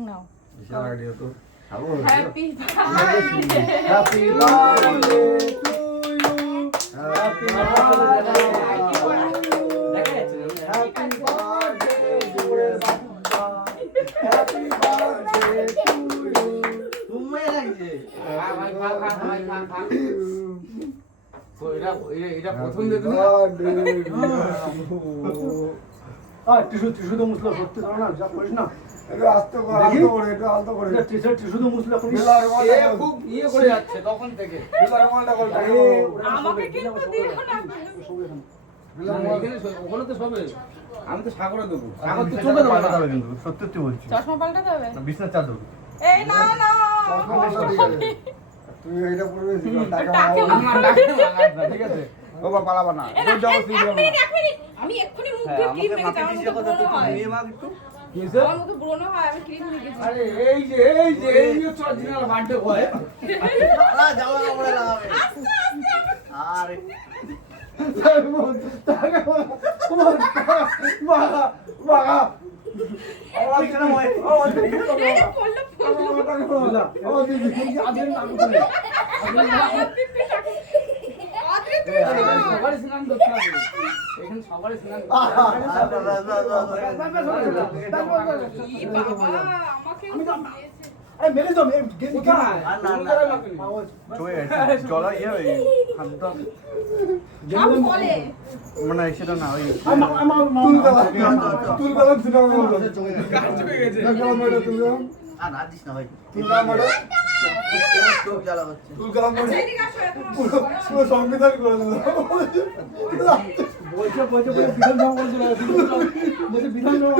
নাও বিশাল idea তো খাবো happy birthday happy birthday to you happy birthday happy birthday dear বাবা happy birthday to you তুমি লাগছে ভাই খা তো এটা প্রথম দিন না টিস্যু তো মুছলা সত্যি করো না যা করিস না একটু আস্তে করে টিস্যু তো মুছলা করিস এ খুব ইয়ে করে যাচ্ছে তখন থেকে আমাকে কিন্তু দিও না ওখানে তো সবে আমি তো সাগরে দেবো সাগর তো চোখে চোখে দেবো দেবো কিন্তু সত্যি বলছি চশমা পাল্টাতে হবে বিছনা চাদর দেবো এই না না তুমি এইটা পড়বে টাকা টাকা আমার ডাকে না, ঠিক আছে ও বাবা পালাবা না এই ও না, যাও এক মিনিট আমি এক্ষুনি মুখ দিয়ে ক্রিম মেখেছি আমার মুখে ব্রণ হয় কিসে আমার মুখে ব্রণ হয় আমি ক্রিম মেখেছি আরে এই যে অরিজিনাল বান্টে হয় জামা কাপড়ে লাগাবে আস্তে আস্তে আরে এই যে পড়লো পড়লো সবারই স্নান করতে হবে এখানে সবারই স্নান ই বাবা আমাকে দিয়েছে কোথায় আর না, না। জলা ইয়ে ওই হাতটা সব বলে মানে সেটা না ওই আর রাত দিস না ভাই চোখ জ্বালা হচ্ছে আচ্ছা, এদিকে আসো এখন সংবিধান করে দিল বলছে বিধানসভা বলছে বিধানসভা